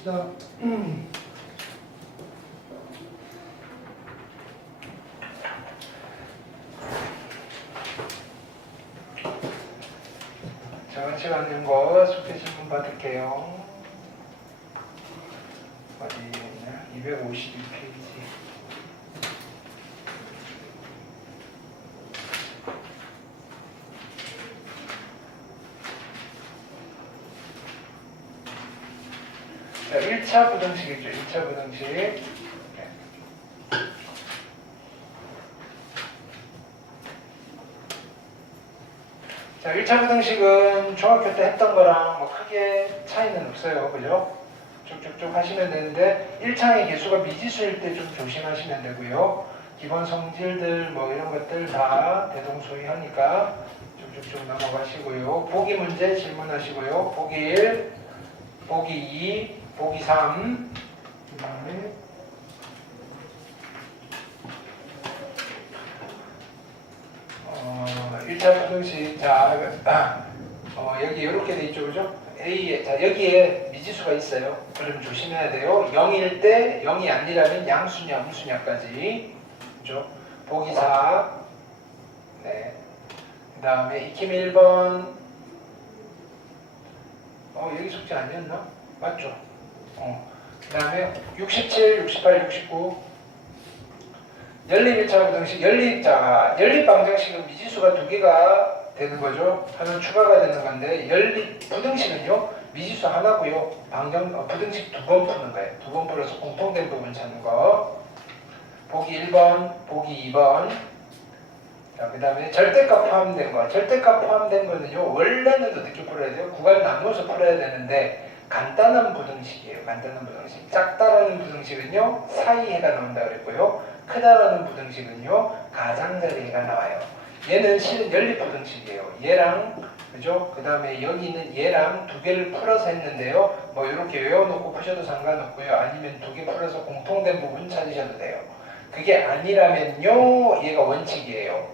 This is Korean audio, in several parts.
봅시다. 자, 같이 만든 거 숙제 신분 받을게요. 어디 있냐? 252페이지. 자, 1차 부등식이죠. 1차 부등식. 네. 자, 1차 부등식은 중학교 때 했던 거랑 뭐 크게 차이는 없어요. 그죠? 쭉쭉쭉 하시면 되는데 1창의 개수가 미지수일 때 좀 조심하시면 되고요. 기본 성질들 뭐 이런 것들 다 대동소이하니까 쭉쭉쭉 넘어가시고요. 보기 문제 질문하시고요. 보기 1, 보기 2, 보기 3, 그 다음에 일차 부등식. 자, 여기 이렇게 돼 있죠, 그죠? A에, 자, 여기에 미지수가 있어요. 그러면 조심해야 돼요. 0일 때 0이 아니라면 양수냐, 무수냐까지. 그죠? 보기 4. 네. 그 다음에 익힘 1번. 여기 숙제 아니었나? 맞죠? 그 다음에 67, 68, 69. 연립 1차 부등식, 연립 방정식은 미지수가 2개가 되는 거죠. 하나 추가가 되는 건데, 연립 부등식은요, 미지수 하나고요. 부등식 2번 푸는 거예요. 2번 풀어서 공통된 부분 찾는 거. 보기 1번, 보기 2번. 자, 그 다음에 절대값 포함된 거. 절대값 포함된 거는요, 원래는 어떻게 풀어야 돼요? 구간 나누어서 풀어야 되는데, 간단한 부등식이에요. 간단한 부등식. 작다라는 부등식은요, 사이해가 나온다 그랬고요. 크다라는 부등식은요, 가장자리해가 나와요. 얘는 실은 연립 부등식이에요. 얘랑, 그죠? 그 다음에 여기는 얘랑 2개를 풀어서 했는데요. 뭐 이렇게 외워놓고 푸셔도 상관없고요. 아니면 2개 풀어서 공통된 부분 찾으셔도 돼요. 그게 아니라면요, 얘가 원칙이에요.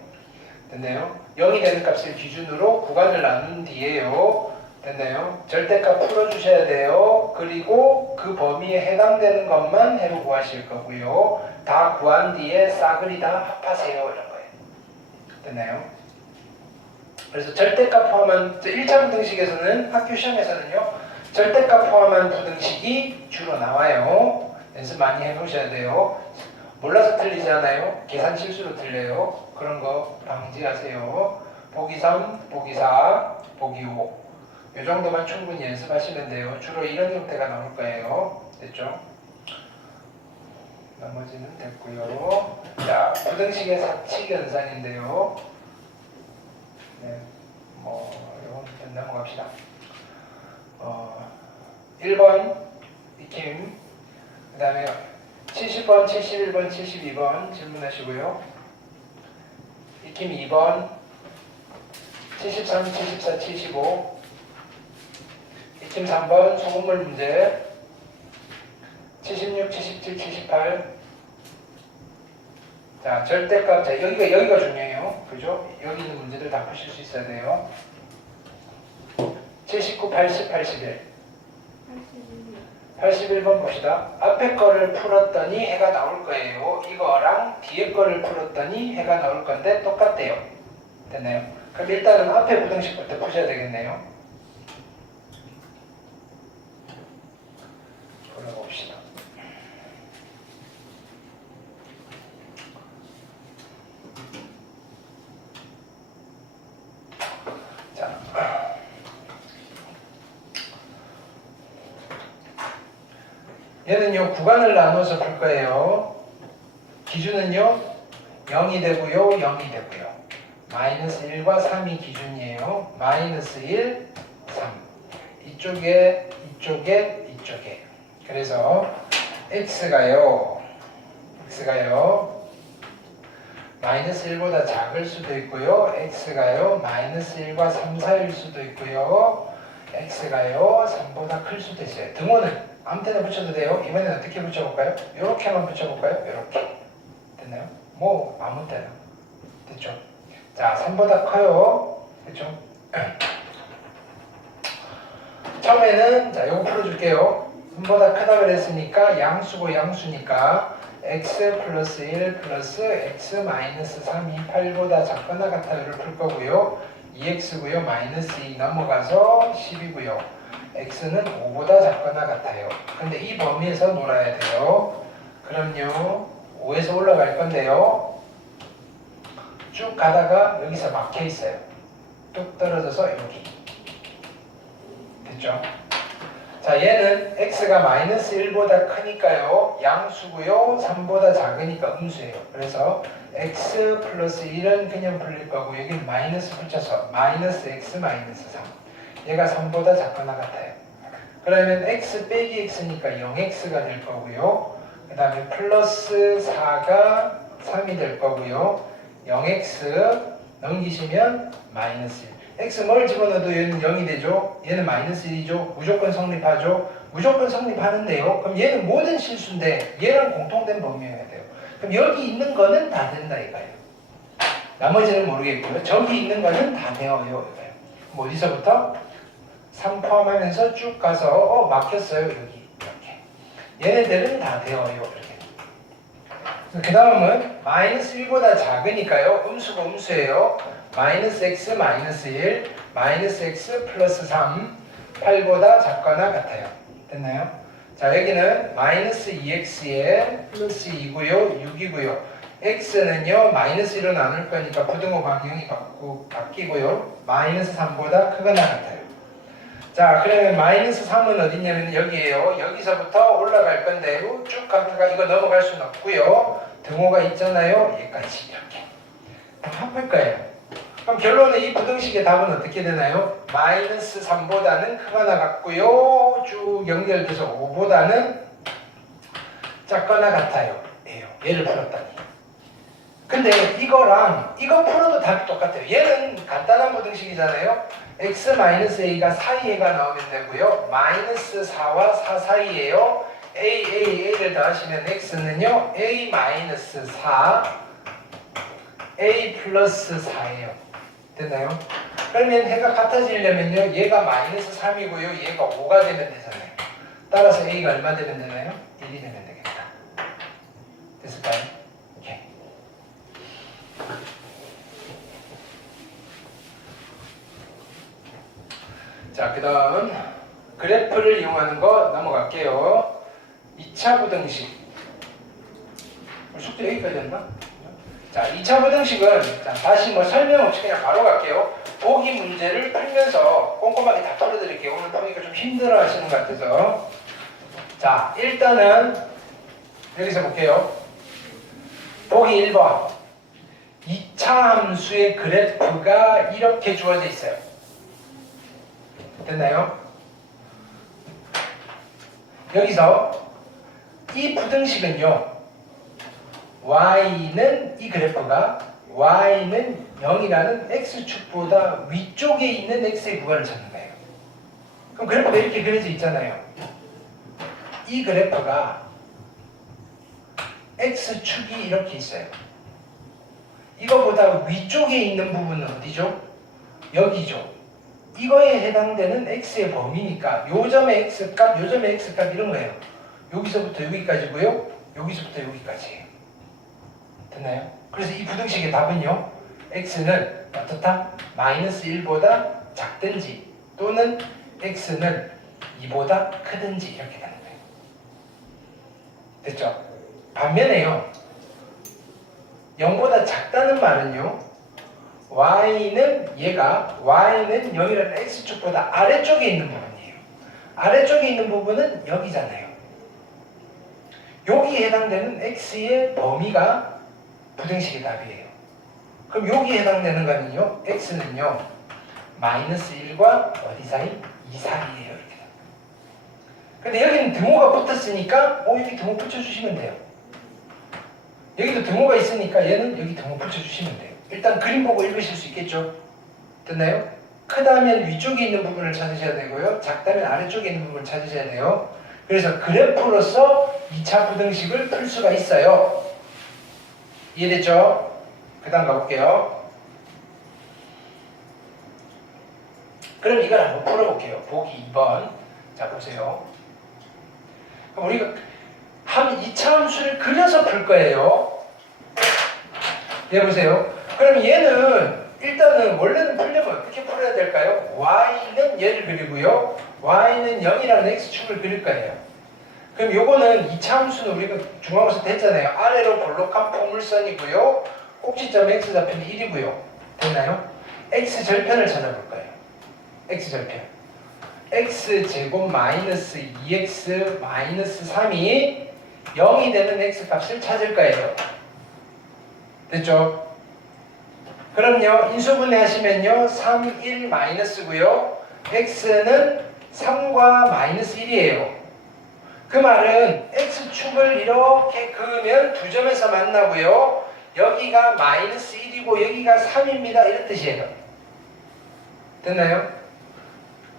됐나요? 0이 되는 값을 기준으로 구간을 나눈 뒤에요. 됐나요? 절대값 풀어주셔야 돼요. 그리고 그 범위에 해당되는 것만 해로 구하실 거고요. 다 구한 뒤에 싸그리 다 합하세요. 이런 거예요. 됐나요? 그래서 절대값 포함한 1차 부등식에서는 학교 시험에서는요. 절대값 포함한 부등식이 주로 나와요. 연습 많이 해놓으셔야 돼요. 몰라서 틀리잖아요. 계산 실수로 틀려요. 그런 거 방지하세요. 보기 3, 보기 4, 보기 5. 이 정도만 충분히 연습하시면 돼요. 주로 이런 형태가 나올 거예요. 됐죠? 나머지는 됐고요. 자, 부등식의 사칙 연산인데요. 네, 이건 일단 넘어갑시다. 1번 익힘, 그 다음에 70번, 71번, 72번 질문하시고요. 익힘 2번, 73, 74, 75. 익힘 3번 소금물 문제 76, 77, 78. 자, 절대값. 자, 여기가 중요해요. 그죠? 여기 있는 문제들 다 푸실 수 있어야 돼요. 79, 80, 81. 81번 봅시다. 앞에 거를 풀었더니 해가 나올 거예요. 이거랑 뒤에 거를 풀었더니 해가 나올 건데 똑같대요. 됐나요? 그럼 일단은 앞에 부등식부터 푸셔야 되겠네요. 풀어봅시다. 자, 얘는요 구간을 나눠서 풀 거예요. 기준은요 0이 되고요 0이 되고요. 마이너스 1과 3이 기준이에요. 마이너스 1, 3. 이쪽에 그래서 x가요 마이너스 1보다 작을 수도 있고요. x가요 마이너스 1과 3 사이일 수도 있고요. x가요 3보다 클 수도 있어요. 등호는 아무 때나 붙여도 돼요. 이번에는 어떻게 붙여볼까요? 이렇게만 붙여볼까요? 이렇게. 됐나요? 뭐 아무 때나. 됐죠? 자, 3보다 커요. 됐죠? 처음에는 자, 요거 풀어줄게요. 3보다 크다 그랬으니까 양수고 양수니까 x 플러스 1 플러스 x 마이너스 3이 8보다 작거나 같아요를 풀 거고요. 2x고요. 마이너스 2 넘어가서 10이고요. x는 5보다 작거나 같아요. 근데 이 범위에서 놀아야 돼요. 그럼요. 5에서 올라갈 건데요. 쭉 가다가 여기서 막혀 있어요. 뚝 떨어져서 여기. 됐죠? 자, 얘는 x가 마이너스 1보다 크니까요. 양수고요. 3보다 작으니까 음수예요. 그래서 x 플러스 1은 그냥 풀릴 거고 여기는 마이너스 붙여서 마이너스 x 마이너스 3. 얘가 3보다 작거나 같아요. 그러면 x 빼기 x니까 0x가 될 거고요. 그 다음에 플러스 4가 3이 될 거고요. 0x 넘기시면 마이너스 1. x 뭘 집어넣어도 얘는 0이 되죠. 얘는 마이너스 1이죠. 무조건 성립하죠. 무조건 성립하는데요. 그럼 얘는 모든 실수인데 얘랑 공통된 범위여야 돼요. 그럼 여기 있는 거는 다 된다 이거예요. 나머지는 모르겠고요. 저기 있는 거는 다 되어요 이거예요. 그럼 어디서부터? 3 포함하면서 쭉 가서 막혔어요 여기 이렇게. 얘네들은 다 되어요 이렇게. 그 다음은 마이너스 1보다 작으니까요. 음수가 음수예요. 마이너스 x 마이너스 1 마이너스 x 플러스 3 8보다 작거나 같아요. 됐나요? 자, 여기는 마이너스 2x에 플러스 2고요 6이고요. x는요 마이너스 1로 나눌 거니까 부등호 방향이 바뀌고요. 마이너스 3보다 크거나 같아요. 자, 그러면 마이너스 3은 어디냐면 여기에요. 여기서부터 올라갈 건데요. 쭉 가다가 이거 넘어갈 수는 없고요. 등호가 있잖아요. 여기까지 이렇게. 합할 거예요. 그럼 결론은 이 부등식의 답은 어떻게 되나요? 마이너스 3보다는 크거나 같고요. 쭉 연결돼서 5보다는 작거나 같아요. 얘를 풀었다니. 근데 이거랑 이거 풀어도 답이 똑같아요. 얘는 간단한 부등식이잖아요. x-a가 사이에가 나오면 되고요. 마이너스 4와 4 사이에요. a를 더하시면 x는요. a-4 a 플러스 4예요. 됐나요? 그러면 해가 같아지려면요. 얘가 마이너스 3이고요. 얘가 5가 되면 되잖아요. 따라서 a가 얼마 되면 되나요? 1이 되면 되겠다. 됐을까요? 오케이. 자, 그 다음 그래프를 이용하는 거 넘어갈게요. 2차 부등식. 숙제 여기까지였나? 자, 2차 부등식은 자, 다시 뭐 설명 없이 그냥 바로 갈게요. 보기 문제를 풀면서 꼼꼼하게 다 풀어드릴게요. 오늘 보니까 좀 힘들어 하시는 것 같아서. 자, 일단은 여기서 볼게요. 보기 1번. 2차 함수의 그래프가 이렇게 주어져 있어요. 됐나요? 여기서 이 부등식은요. y는 이 그래프가 y는 0이라는 x축보다 위쪽에 있는 x의 구간을 찾는 거예요. 그럼 그래프가 이렇게 그려져 있잖아요. 이 그래프가 x축이 이렇게 있어요. 이거보다 위쪽에 있는 부분은 어디죠? 여기죠. 이거에 해당되는 x의 범위니까 요 점의 x값, 요 점의 x값 이런 거예요. 여기서부터 여기까지고요. 여기서부터 여기까지예요. 됐나요? 그래서 이 부등식의 답은요. x는 어떻다? 마이너스 1보다 작든지 또는 x는 2보다 크든지 이렇게 되는 거예요. 됐죠? 반면에요. 0보다 작다는 말은요. y는 0이라는 x축보다 아래쪽에 있는 부분이에요. 아래쪽에 있는 부분은 여기잖아요. 여기에 해당되는 x의 범위가 부등식의 답이에요. 그럼 여기에 해당되는 거는요. x는요. 마이너스 1과 어디 사이? 2 사이에요. 이렇게. 근데 여기는 등호가 붙었으니까 여기 등호 붙여주시면 돼요. 여기도 등호가 있으니까 얘는 여기 등호 붙여주시면 돼요. 일단 그림 보고 읽으실 수 있겠죠? 됐나요? 크다면 위쪽에 있는 부분을 찾으셔야 되고요. 작다면 아래쪽에 있는 부분을 찾으셔야 돼요. 그래서 그래프로서 2차 부등식을 풀 수가 있어요. 이해됐죠? 그 다음 가볼게요. 그럼 이걸 한번 풀어볼게요. 보기 2번. 자, 보세요. 우리가 한 2차 함수를 그려서 풀 거예요. 얘 보세요. 그럼 얘는 일단은 원래는 풀려면 어떻게 풀어야 될까요? y는 얘를 그리고요. y는 0이라는 x축을 그릴 거예요. 그럼 요거는 2차 함수는 우리가 중간고사 때 했잖아요. 아래로 볼록한 포물선이고요. 꼭지점 x좌표는 1이고요. 됐나요? x절편을 찾아볼 거예요. x절편. x제곱 마이너스 2x 마이너스 3이 0이 되는 x값을 찾을 거예요. 됐죠? 그럼요. 인수분해 하시면요. 3, 1 마이너스고요. x는 3과 마이너스 1이에요. 그 말은 x축을 이렇게 그으면 두 점에서 만나고요. 여기가 마이너스 1이고 여기가 3입니다. 이런 뜻이에요. 됐나요?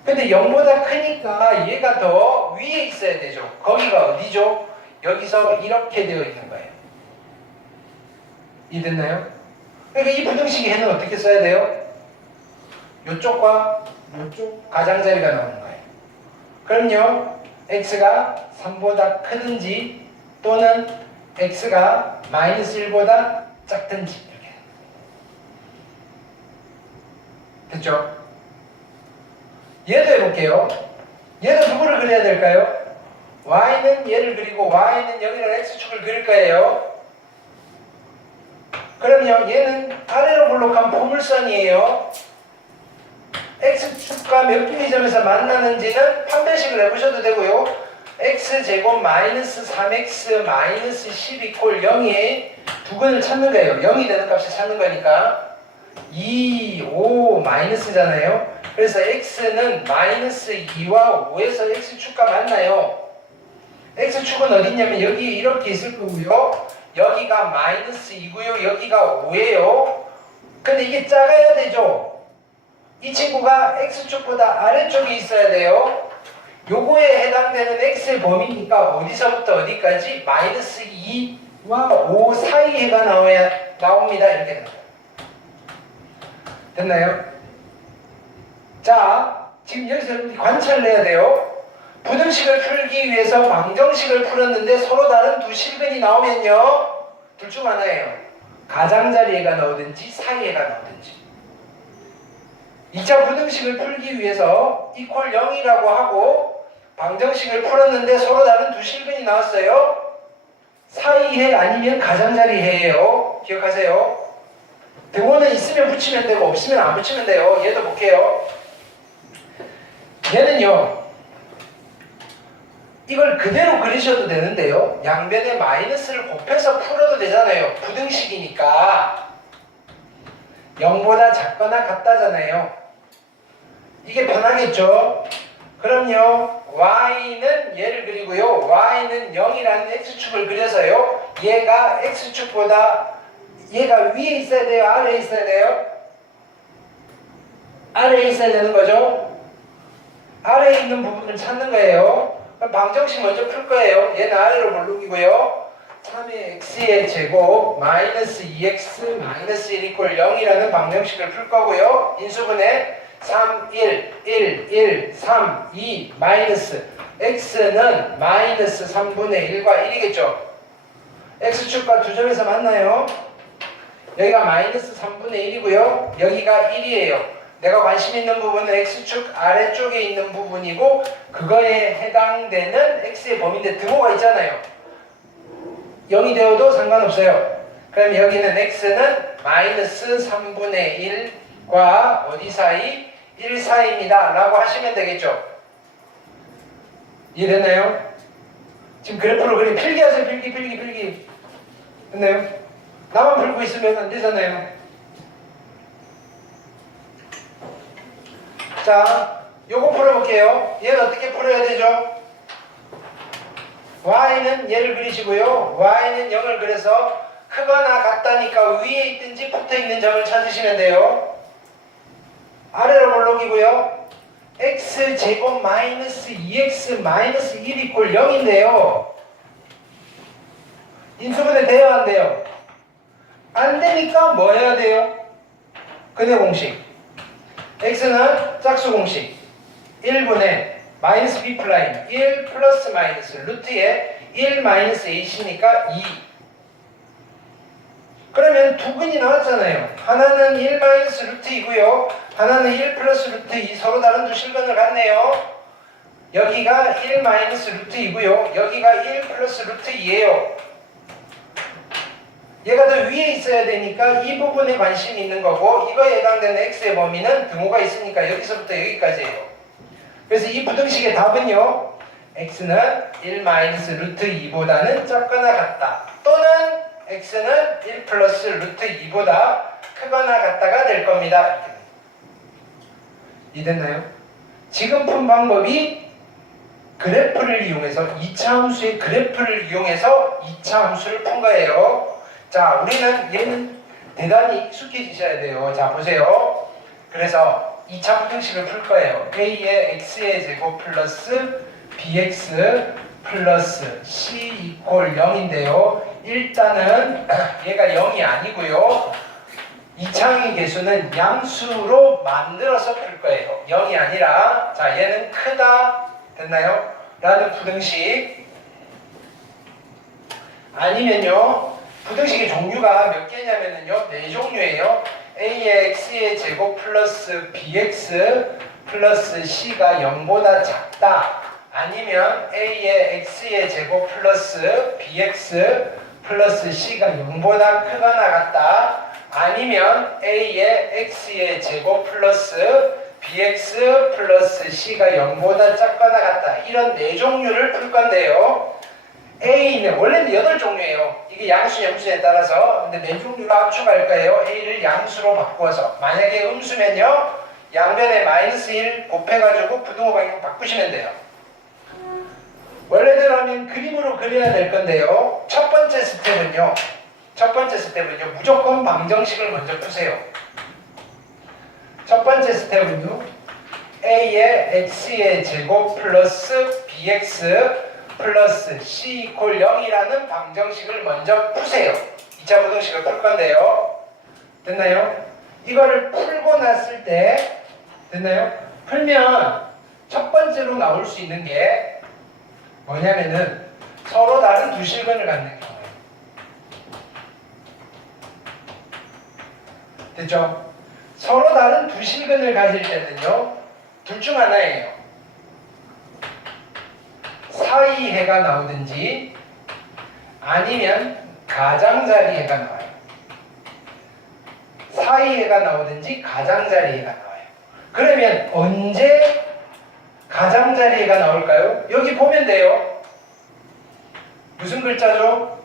근데 0보다 크니까 얘가 더 위에 있어야 되죠. 거기가 어디죠? 여기서 이렇게 되어 있는 거예요. 이해됐나요? 그러니까 이 부등식 해는 어떻게 써야 돼요? 요쪽과 요쪽 가장자리가 나오는 거예요. 그럼요. x가 3보다 크든지 또는 x가 마이너스 1보다 작든지 이렇게. 됐죠? 얘도 해볼게요. 얘도 누구를 그려야 될까요? y는 얘를 그리고 y는 0이라는 x축을 그릴 거예요. 그럼요. 얘는 아래로 볼록한 포물선이에요. x축과 몇 개의 점에서 만나는지는 판별식을 해보셔도 되고요. x제곱 마이너스 3x 마이너스 10 이퀄 0이 두 근을 찾는 거예요. 0이 되는 값을 찾는 거니까 2, 5 마이너스잖아요. 그래서 x는 마이너스 2와 5에서 x축과 만나요. x축은 어디 있냐면 여기 이렇게 있을 거고요. 여기가 마이너스 2고요. 여기가 5예요. 근데 이게 작아야 되죠. 이 친구가 x축보다 아래쪽에 있어야 돼요. 요거에 해당되는 x의 범위니까 어디서부터 어디까지? 마이너스 2와 5 사이에가 나옵니다. 이렇게 됩니다. 됐나요? 자, 지금 여기서 관찰을 해야 돼요. 부등식을 풀기 위해서 방정식을 풀었는데 서로 다른 두 실근이 나오면요. 둘 중 하나예요. 가장자리에가 나오든지 사이에가 나오든지. 2차 부등식을 풀기 위해서 이퀄 0이라고 하고 방정식을 풀었는데 서로 다른 두 실근이 나왔어요. 사이해 아니면 가장자리해예요. 기억하세요. 등호는 있으면 붙이면 되고 없으면 안 붙이면 돼요. 얘도 볼게요. 얘는요. 이걸 그대로 그리셔도 되는데요. 양변에 마이너스를 곱해서 풀어도 되잖아요. 부등식이니까 0보다 작거나 같다잖아요. 이게 편하겠죠? 그럼요. y는 얘를 그리고요. y는 0이라는 x축을 그려서요. 얘가 x축보다 얘가 위에 있어야 돼요? 아래에 있어야 돼요? 아래에 있어야 되는 거죠? 아래에 있는 부분을 찾는 거예요. 그럼 방정식 먼저 풀 거예요. 얘는 아래로 볼록이고요. 3의 x의 제곱 마이너스 2x 마이너스 1 이퀄 0이라는 방정식을 풀 거고요. 인수분해 3, 1, 1, 1, 3, 2 마이너스 x는 마이너스 3분의 1과 1이겠죠. x축과 두 점에서 만나요. 여기가 마이너스 3분의 1이고요. 여기가 1이에요. 내가 관심 있는 부분은 x축 아래쪽에 있는 부분이고 그거에 해당되는 x의 범위인데 등호가 있잖아요. 0이 되어도 상관없어요. 그럼 여기는 x는 마이너스 3분의 1과 어디 사이? 1 사이입니다. 라고 하시면 되겠죠. 이해됐나요? 지금 그래프로 그림 필기하세요. 필기. 됐나요? 나만 풀고 있으면 안 되잖아요. 자, 요거 풀어볼게요. 얘는 어떻게 풀어야 되죠? y는 얘를 그리시고요. y는 0을 그려서 크거나 같다니까 위에 있든지 붙어있는 점을 찾으시면 돼요. 아래로 볼록이고요. x제곱 마이너스 2x 마이너스 1 이퀄 0인데요. 인수분해 돼요? 안 돼요? 안 되니까 뭐 해야 돼요? 근해 공식. x는 짝수 공식 1분의 마이너스 b 프라임 1 플러스 마이너스 루트에 1 마이너스 ac니까 2. 그러면 두 근이 나왔잖아요. 하나는 1 마이너스 루트 2고요. 하나는 1 플러스 루트 2. 서로 다른 두 실근을 갖네요. 여기가 1 마이너스 루트 2고요. 여기가 1 플러스 루트 2예요. 얘가 더 위에 있어야 되니까 이 부분에 관심이 있는 거고, 이거에 해당되는 x의 범위는 등호가 있으니까 여기서부터 여기까지예요. 그래서 이 부등식의 답은요, x는 1 마이너스 루트 2보다는 작거나 같다, 또는 x는 1 플러스 루트 2보다 크거나 같다가 될 겁니다. 이해됐나요? 지금 푼 방법이 그래프를 이용해서 2차 함수의 그래프를 이용해서 2차 함수를 푼 거예요. 자, 우리는 얘는 대단히 익숙해지셔야 돼요. 자, 보세요. 그래서 2차 부등식을 풀 거예요. a의 x의 제곱 플러스 bx 플러스 c 이퀄 0인데요. 일단은 얘가 0이 아니고요. 2차항의 개수는 양수로 만들어서 풀 거예요. 0이 아니라, 자, 얘는 크다, 됐나요? 라는 부등식. 아니면요, 부등식의 종류가 몇 개냐면요, 4종류예요. a의 x의 제곱 플러스 bx 플러스 c가 0보다 작다, 아니면 a의 x의 제곱 플러스 bx 플러스 c가 0보다 크거나 같다, 아니면 a의 x의 제곱 플러스 bx 플러스 c가 0보다 작거나 같다. 이런 4종류를 풀 건데요. a는 원래는 8종류예요. 이게 양수, 양수에 따라서. 근데 4종류로 압축할 거예요. a를 양수로 바꾸어서. 만약에 음수면요, 양변에 마이너스 1 곱해가지고 부등호 방향 바꾸시면 돼요. 원래대로 하면 그림으로 그려야 될 건데요. 첫 번째 스텝은요, 무조건 방정식을 먼저 푸세요. 첫 번째 스텝은요, a의 x의 제곱 플러스 bx 플러스 c 이퀄 0이라는 방정식을 먼저 푸세요. 2차 부등식을 풀 건데요. 됐나요? 이거를 풀고 났을 때, 됐나요? 풀면 첫 번째로 나올 수 있는 게 뭐냐면은 서로 다른 두 실근을 갖는 경우예요. 됐죠? 서로 다른 두 실근을 가질 때는요, 둘 중 하나예요. 사이해가 나오든지 아니면 가장자리해가 나와요. 사이해가 나오든지 가장자리해가 나와요. 그러면 언제 가장자리해가 나올까요? 여기 보면 돼요. 무슨 글자죠?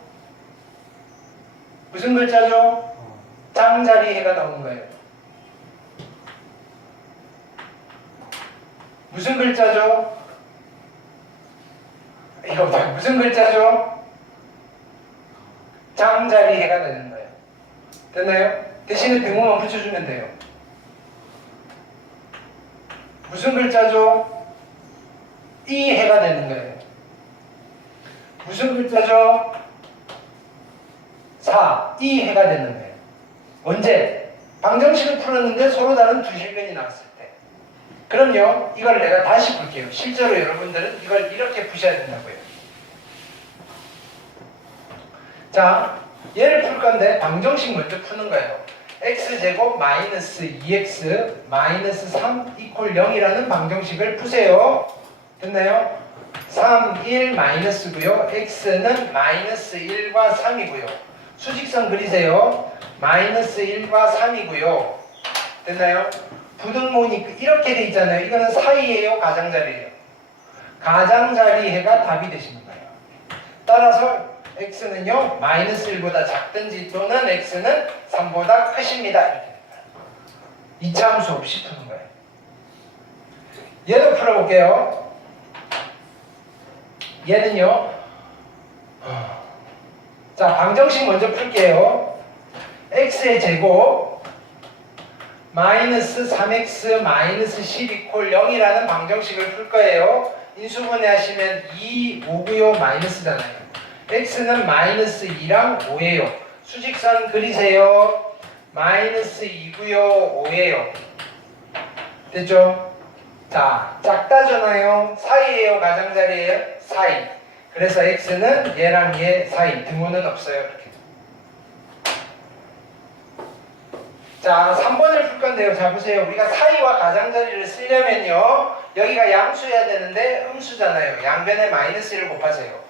무슨 글자죠? 장자리해가 나오는 거예요. 무슨 글자죠? 이거 무슨 글자죠? 장자리해가 되는 거예요. 됐나요? 대신에 등호만 붙여주면 돼요. 무슨 글자죠? 이해가 되는 거예요. 무슨 글자죠? 이해가 되는 거예요. 언제? 방정식을 풀었는데 서로 다른 두 실근이 나왔을 때. 그럼요, 이걸 내가 다시 볼게요. 실제로 여러분들은 이걸 이렇게 푸셔야 된다고요. 자, 얘를 풀 건데 방정식 먼저 푸는 거예요. x제곱 마이너스 2x 마이너스 3 이퀄 0이라는 방정식을 푸세요. 됐나요? 3, 1 마이너스고요. x는 마이너스 1과 3이고요. 수직선 그리세요. 마이너스 1과 3이고요. 됐나요? 부등호니 이렇게 돼 있잖아요. 이거는 사이예요, 가장자리예요? 가장자리해가 답이 되시는 거예요. 따라서 x는요, 마이너스 1보다 작든지 또는 x는 3보다 크십니다. 이렇게 됩니다. 2차 함수 없이 푸는 거예요. 얘도 풀어볼게요. 얘는요, 자, 방정식 먼저 풀게요. x의 제곱 마이너스 3x 마이너스 10 이퀄 0이라는 방정식을 풀 거예요. 인수분해 하시면 2, 5고요. 마이너스잖아요. x는 마이너스 2랑 5예요. 수직선 그리세요. 마이너스 2고요. 5예요. 됐죠? 자, 작다잖아요. 사이예요, 가장자리예요? 사이. 그래서 x는 얘랑 얘 사이. 등호는 없어요. 이렇게. 자, 3번을 풀 건데요. 자, 보세요. 우리가 사이와 가장자리를 쓰려면요. 여기가 양수여야 되는데 음수잖아요. 양변에 마이너스 1을 곱하세요.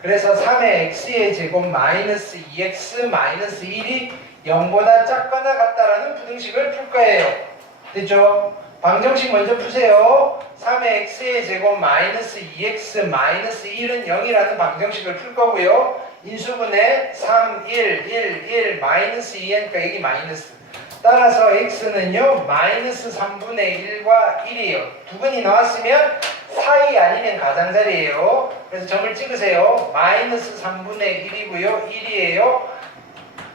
그래서 3의 x의 제곱 마이너스 2x 마이너스 1이 0보다 작거나 같다라는 부등식을 풀 거예요. 됐죠? 방정식 먼저 푸세요. 3의 x의 제곱 마이너스 2x 마이너스 1은 0이라는 방정식을 풀 거고요. 인수분해 3, 1, 1, 1 마이너스 2니까 여기 마이너스. 따라서 x는요 마이너스 3분의 1과 1이에요. 두 근이 나왔으면 사이 아니면 가장자리예요. 그래서 점을 찍으세요. 마이너스 3분의 1이고요. 1이에요.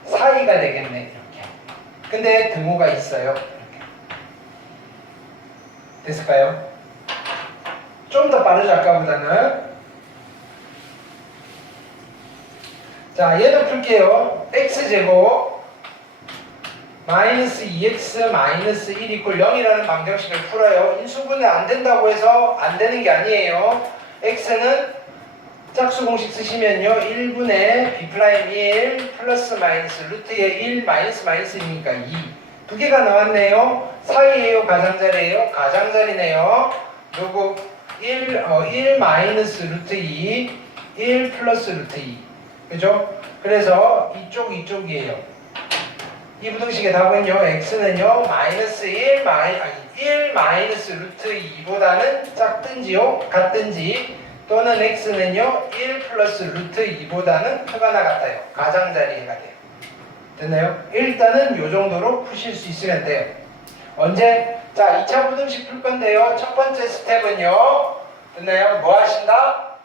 사이가 되겠네. 이렇게. 근데 등호가 있어요. 이렇게. 됐을까요? 좀 더 빠르죠 아까보다는. 자, 얘도 풀게요. x제곱 마이너스 2x 마이너스 1 이퀄 0이라는 방정식을 풀어요. 인수분해 안 된다고 해서 안 되는 게 아니에요. x는 짝수 공식 쓰시면요. 1분의 b'1 플러스 마이너스 루트의 1 마이너스 마이너스이니까 2. 두 개가 나왔네요. 사이예요? 가장자리예요? 가장자리네요. 요거 1 마이너스 루트 2 1 플러스 루트 2. 그죠? 그래서 이쪽이에요. 이 부등식의 답은요, x는요, 마이너스 1 마이너스 루트 2보다는 작든지요, 같든지, 또는 x는요, 1 플러스 루트 2보다는 크거나 같아요. 가장자리가 돼요. 됐나요? 일단은 요 정도로 푸실 수 있으면 돼요. 언제? 자, 2차 부등식 풀 건데요. 첫 번째 스텝은요, 됐나요? 뭐 하신다?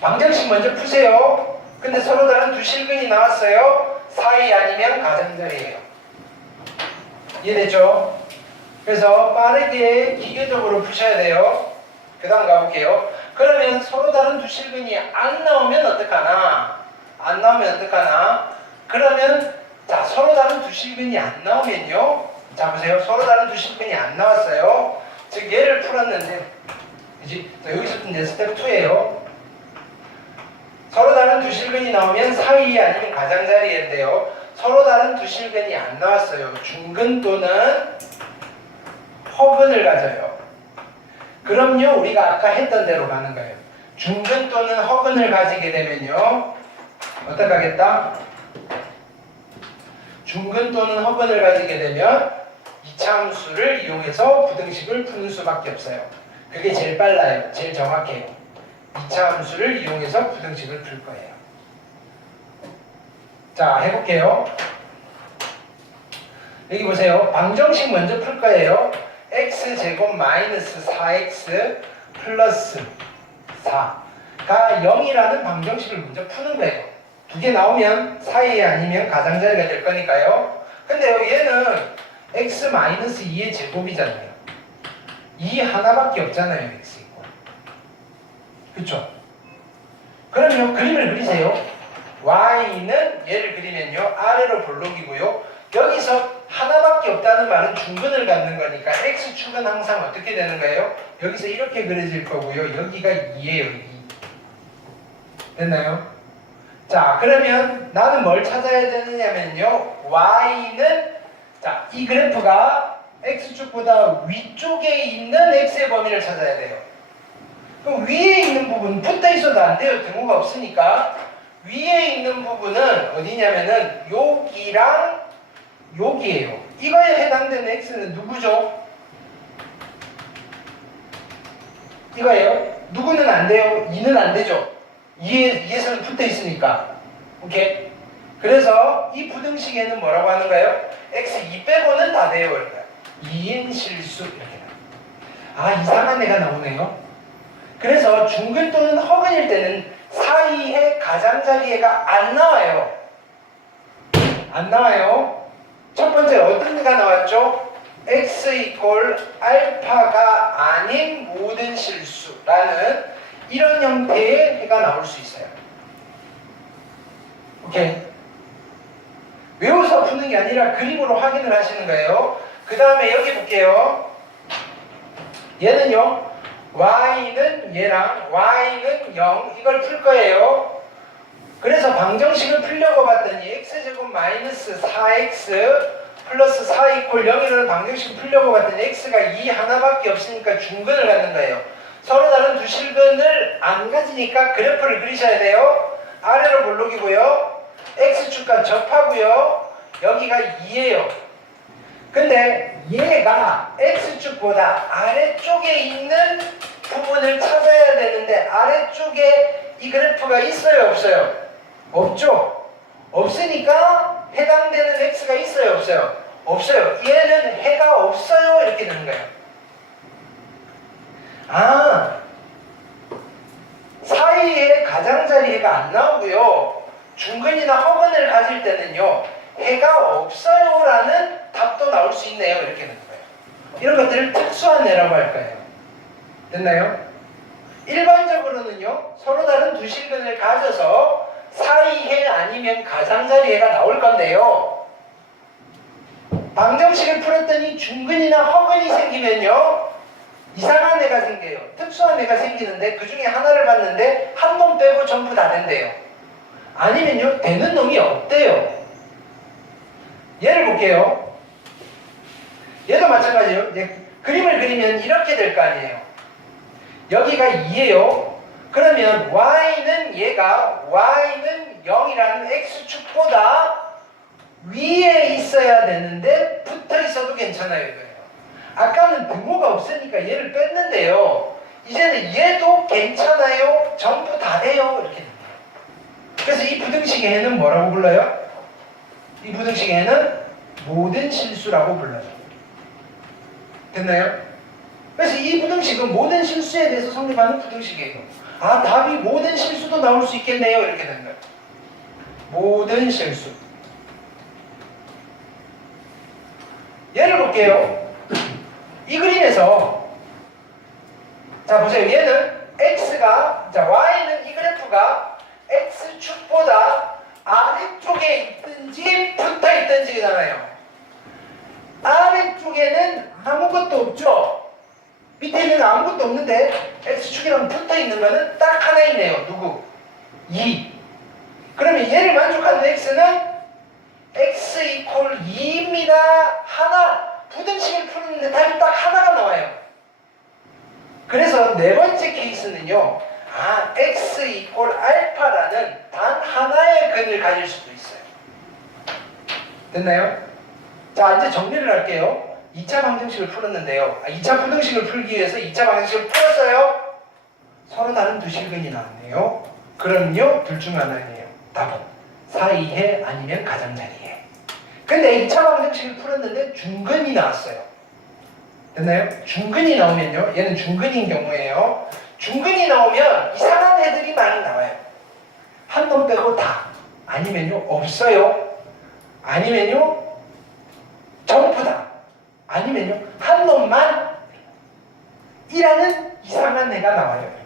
방정식 먼저 푸세요. 근데 서로 다른 두 실근이 나왔어요. 사이 아니면 가장자리예요. 이해됐죠? 그래서 빠르게 기계적으로 푸셔야 돼요. 그 다음 가볼게요. 그러면 서로 다른 두 실근이 안 나오면 어떡하나? 안 나오면 어떡하나? 그러면 자, 서로 다른 두 실근이 안 나오면요. 자, 보세요. 서로 다른 두 실근이 안 나왔어요. 즉 얘를 풀었는데 그지? 여기서부터 이제 스텝 2예요. 서로 다른 두 실근이 나오면 사이 아니면 가장자리인데요. 서로 다른 두 실근이 안 나왔어요. 중근 또는 허근을 가져요. 그럼요, 우리가 아까 했던 대로 가는 거예요. 중근 또는 허근을 가지게 되면요, 어떡하겠다? 중근 또는 허근을 가지게 되면 이차함수를 이용해서 부등식을 푸는 수밖에 없어요. 그게 제일 빨라요. 제일 정확해요. 2차 함수를 이용해서 부등식을 풀 거예요. 자, 해볼게요. 여기 보세요. 방정식 먼저 풀 거예요. x제곱 마이너스 4x 플러스 4가 0이라는 방정식을 먼저 푸는 거예요. 두 개 나오면 사이 아니면 가장자리가 될 거니까요. 근데요, 얘는 x 마이너스 2의 제곱이잖아요. 2 하나밖에 없잖아요, x. 그쵸? 그러면 그림을 그리세요. y는 얘를 그리면요. 아래로 볼록이고요. 여기서 하나밖에 없다는 말은 중근을 갖는 거니까 x축은 항상 어떻게 되는 거예요? 여기서 이렇게 그려질 거고요. 여기가 2예요. 2. 됐나요? 자, 그러면 나는 뭘 찾아야 되느냐면요. y는 자, 이 그래프가 x축보다 위쪽에 있는 x의 범위를 찾아야 돼요. 그럼 위에 있는 부분 붙어 있어도 안 돼요. 등호가 없으니까. 위에 있는 부분은 어디냐면은 여기랑 여기예요. 이거에 해당되는 x는 누구죠? 이거예요. 누구는 안 돼요? 2는 안 되죠. 2에서는 붙어 있으니까. 오케이? 그래서 이 부등식에는 뭐라고 하는가요? x 2 빼고는 다 돼요. 그러니까 2인 실수 이렇게. 아, 이상한 애가 나오네요. 그래서 중근 또는 허근일 때는 사이의 가장자리가 안 나와요. 안 나와요. 첫 번째 어떤 애가 나왔죠? x 이퀄 알파가 아닌 모든 실수라는 이런 형태의 해가 나올 수 있어요. 오케이? 외워서 푸는 게 아니라 그림으로 확인을 하시는 거예요. 그 다음에 여기 볼게요. 얘는요, y는 얘랑 y는 0 이걸 풀 거예요. 그래서 방정식을 풀려고 봤더니 x제곱 마이너스 4x 플러스 4 이퀄 0이라는 방정식을 풀려고 봤더니 x가 2 하나밖에 없으니까 중근을 갖는 거예요. 서로 다른 두 실근을 안 가지니까 그래프를 그리셔야 돼요. 아래로 볼록이고요. x축과 접하고요. 여기가 2예요. 근데 얘가 x축보다 아래쪽에 있는 부분을 찾아야 되는데 아래쪽에 이 그래프가 있어요, 없어요? 없죠? 없으니까 해당되는 x가 있어요, 없어요? 없어요. 얘는 해가 없어요, 이렇게 되는 거예요. 아, 사이에 가장자리 해가 안 나오고요. 중근이나 허근을 가질 때는요, 해가 없어요라는 답도 나올 수 있네요, 이렇게 되는 거예요. 이런 것들을 특수한 해라고 할 거예요. 됐나요? 일반적으로는요, 서로 다른 두 실근을 가져서 사이해 아니면 가장자리 해가 나올 건데요. 방정식을 풀었더니 중근이나 허근이 생기면요, 이상한 애가 생겨요. 특수한 애가 생기는데 그 중에 하나를 봤는데 한 놈 빼고 전부 다 된대요. 아니면요, 되는 놈이 없대요. 예를 볼게요. 얘도 마찬가지예요. 그림을 그리면 이렇게 될 거 아니에요. 여기가 2예요. 그러면 y는 얘가 y는 0이라는 x축보다 위에 있어야 되는데 붙어 있어도 괜찮아요, 이거예요. 아까는 등호가 없으니까 얘를 뺐는데요. 이제는 얘도 괜찮아요. 전부 다 돼요. 이렇게 됩니다. 그래서 이 부등식의 해는 뭐라고 불러요? 이 부등식의 해는 모든 실수라고 불러요. 됐나요? 그래서 이 부등식은 모든 실수에 대해서 성립하는 부등식이에요. 아, 답이 모든 실수도 나올 수 있겠네요. 이렇게 되는 거예요. 모든 실수. 예를 볼게요. 이 그림에서 자 보세요. 얘는 x가 y는 이 그래프가 x축보다 아래쪽에 있든지 붙어 있든지잖아요. 아래쪽에는 아무것도 없죠. 밑에는 아무것도 없는데 x축이랑 붙어 있는 거는 딱 하나 있네요. 누구? 2. 그러면 얘를 만족하는 x는 x 이퀄 2입니다. 하나. 부등식을 푸는데 답이 딱 하나가 나와요. 그래서 네 번째 케이스는요, 아, x 이퀄 알파라는 단 하나의 근을 가질 수도 있어요. 됐나요? 자, 이제 정리를 할게요. 2차 방정식을 풀었는데요. 2차 부등식을 풀기 위해서 2차 방정식을 풀었어요. 서로 다른 두 실근이 나왔네요. 그럼요, 둘 중 하나예요. 답은 사이해 아니면 가장자리해. 근데 2차 방정식을 풀었는데 중근이 나왔어요. 됐나요? 중근이 나오면요, 얘는 중근인 경우에요. 중근이 나오면 이상한 애들이 많이 나와요. 한 놈 빼고 다. 아니면요, 없어요. 아니면요, 전부 다. 아니면요, 한 놈만 이라는 이상한 애가 나와요. 이렇게.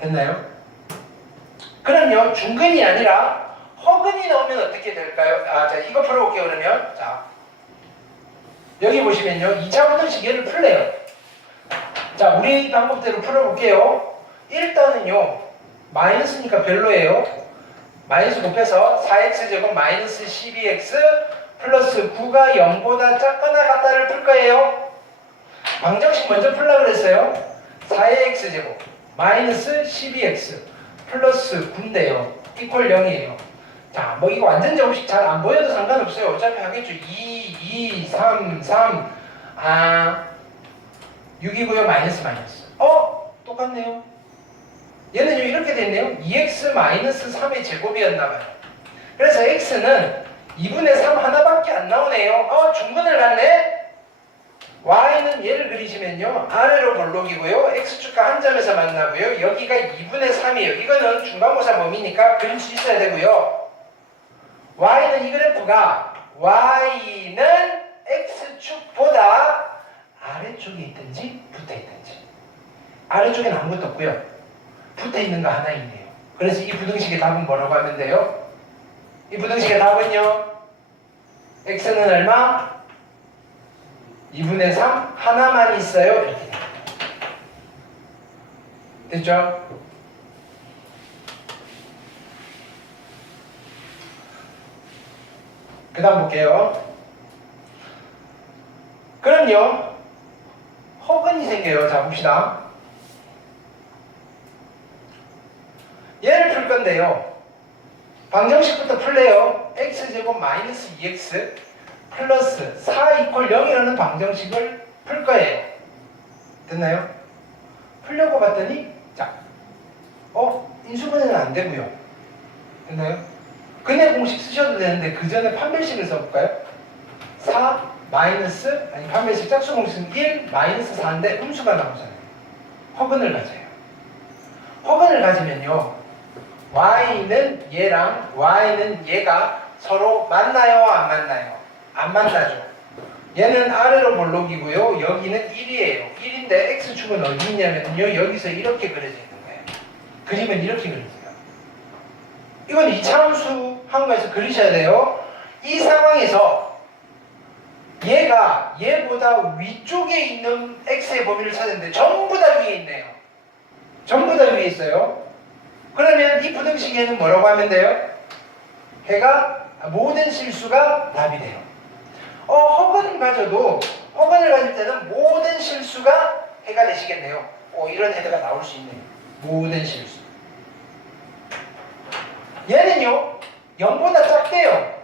됐나요? 그럼요, 중근이 아니라 허근이 나오면 어떻게 될까요? 자, 이거 풀어볼게요, 그러면. 자, 여기 보시면요, 2차 부등식 얘를 풀래요. 자, 우리 방법대로 풀어볼게요. 일단은요, 마이너스니까 별로예요. 마이너스 곱해서 4x제곱 마이너스 12x 플러스 9가 0보다 작거나 같다를 풀 거예요. 방정식 먼저 풀라 그랬어요. 4x제곱 마이너스 12x 플러스 9인데요. 이퀄 0이에요. 자, 뭐 이거 완전 제곱식 잘 안 보여도 상관없어요. 어차피 하겠죠. 2, 3, 3. 6이고요. 마이너스. 똑같네요. 얘는요, 이렇게 됐네요. 2x 마이너스 3의 제곱이었나봐요. 그래서 x는 2분의 3 하나밖에 안 나오네요. 중근을 갖네? y는 얘를 그리시면요, 아래로 볼록이고요. x축과 한 점에서 만나고요. 여기가 2분의 3이에요. 이거는 중간고사 범위니까 그릴 수 있어야 되고요. y는 이 그래프가 y는 x축보다 아래쪽에 있든지 붙어 있든지. 아래쪽에는 아무것도 없고요. 붙어 있는 거 하나 있네요. 그래서 이 부등식의 답은 뭐라고 하면 돼요? 이 부등식의 답은요, x는 얼마? 2분의 3 하나만 있어요. 이렇게 됩니다. 됐죠? 그 다음 볼게요. 그럼요, 허근이 생겨요. 자, 봅시다. 얘를 풀 건데요. 방정식부터 풀래요. x제곱 마이너스 2x 플러스 4 이퀄 0이라는 방정식을 풀 거예요. 됐나요? 풀려고 봤더니 자, 인수분해는 안 되고요. 됐나요? 근해 공식 쓰셔도 되는데 그 전에 판별식을 써볼까요? 4 마이너스, 아니 판별식 짝수 공식은 1 마이너스 4인데 음수가 나오잖아요. 허근을 가져요. 허근을 가지면요, y는 얘랑 y는 얘가 서로 만나요, 안 만나요? 안 만나죠. 얘는 아래로 볼록이고요, 여기는 1이에요. 1인데 x축은 어디 있냐면요, 여기서 이렇게 그려져 있는 거예요. 그림은 이렇게 그려져요. 이건 2차함수 한거에서 그리셔야 돼요. 이 상황에서 얘가 얘보다 위쪽에 있는 x의 범위를 찾았는데 전부 다 위에 있네요. 전부 다 위에 있어요. 그러면 이 부등식에는 뭐라고 하면 돼요? 해가 모든 실수가 답이 돼요. 허근을 가져도 허근을 가질 때는 모든 실수가 해가 되시겠네요. 이런 헤드가 나올 수 있네요. 모든 실수. 얘는요, 0보다 작대요.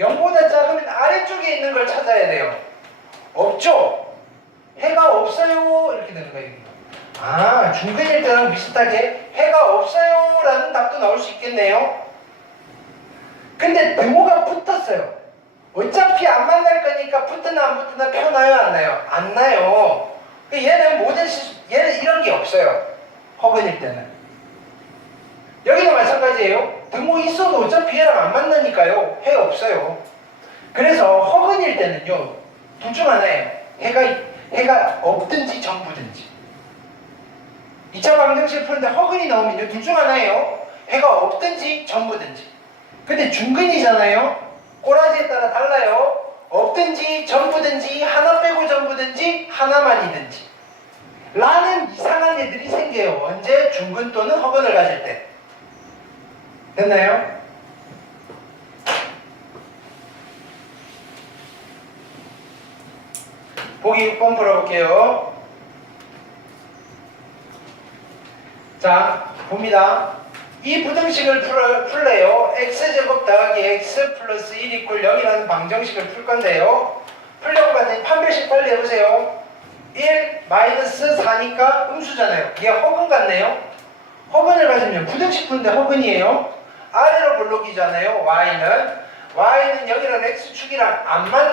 0보다 작으면 아래쪽에 있는 걸 찾아야 돼요. 없죠? 해가 없어요. 이렇게 되는 거예요. 중근일 때랑 비슷하게 해가 없어요 라는 답도 나올 수 있겠네요. 근데 등호가 붙었어요. 어차피 안 만날 거니까 붙으나 안 붙으나 표 나요, 안 나요? 안 나요. 얘는 모든 얘는 이런 게 없어요. 허근일 때는. 여기도 마찬가지예요. 등호 있어도 어차피 얘랑 안 만나니까요. 해 없어요. 그래서 허근일 때는요, 둘 중 하나예요. 해가 없든지 전부든지. 2차 방정식을 푸는데 허근이 나오면요, 둘 중 하나예요. 해가 없든지 전부든지. 근데 중근이잖아요. 꼬라지에 따라 달라요. 없든지 전부든지 하나 빼고 전부든지 하나만이든지 라는 이상한 애들이 생겨요. 언제? 중근 또는 허근을 가질 때. 됐나요? 보기 6번 풀어볼게요. 자, 봅니다. 이 부등식을 풀래요. x제곱 더하기 x 플러스 1 이퀄 0이라는 방정식을 풀 건데요. 풀려고 봤더니 판별식 빨리 해보세요. 1 마이너스 4니까 음수잖아요. 이게 허근 같네요. 허근을 가지면 부등식 푸는데 허근이에요. 아래로 볼록이잖아요. y는 여기랑 x축이랑 안 만나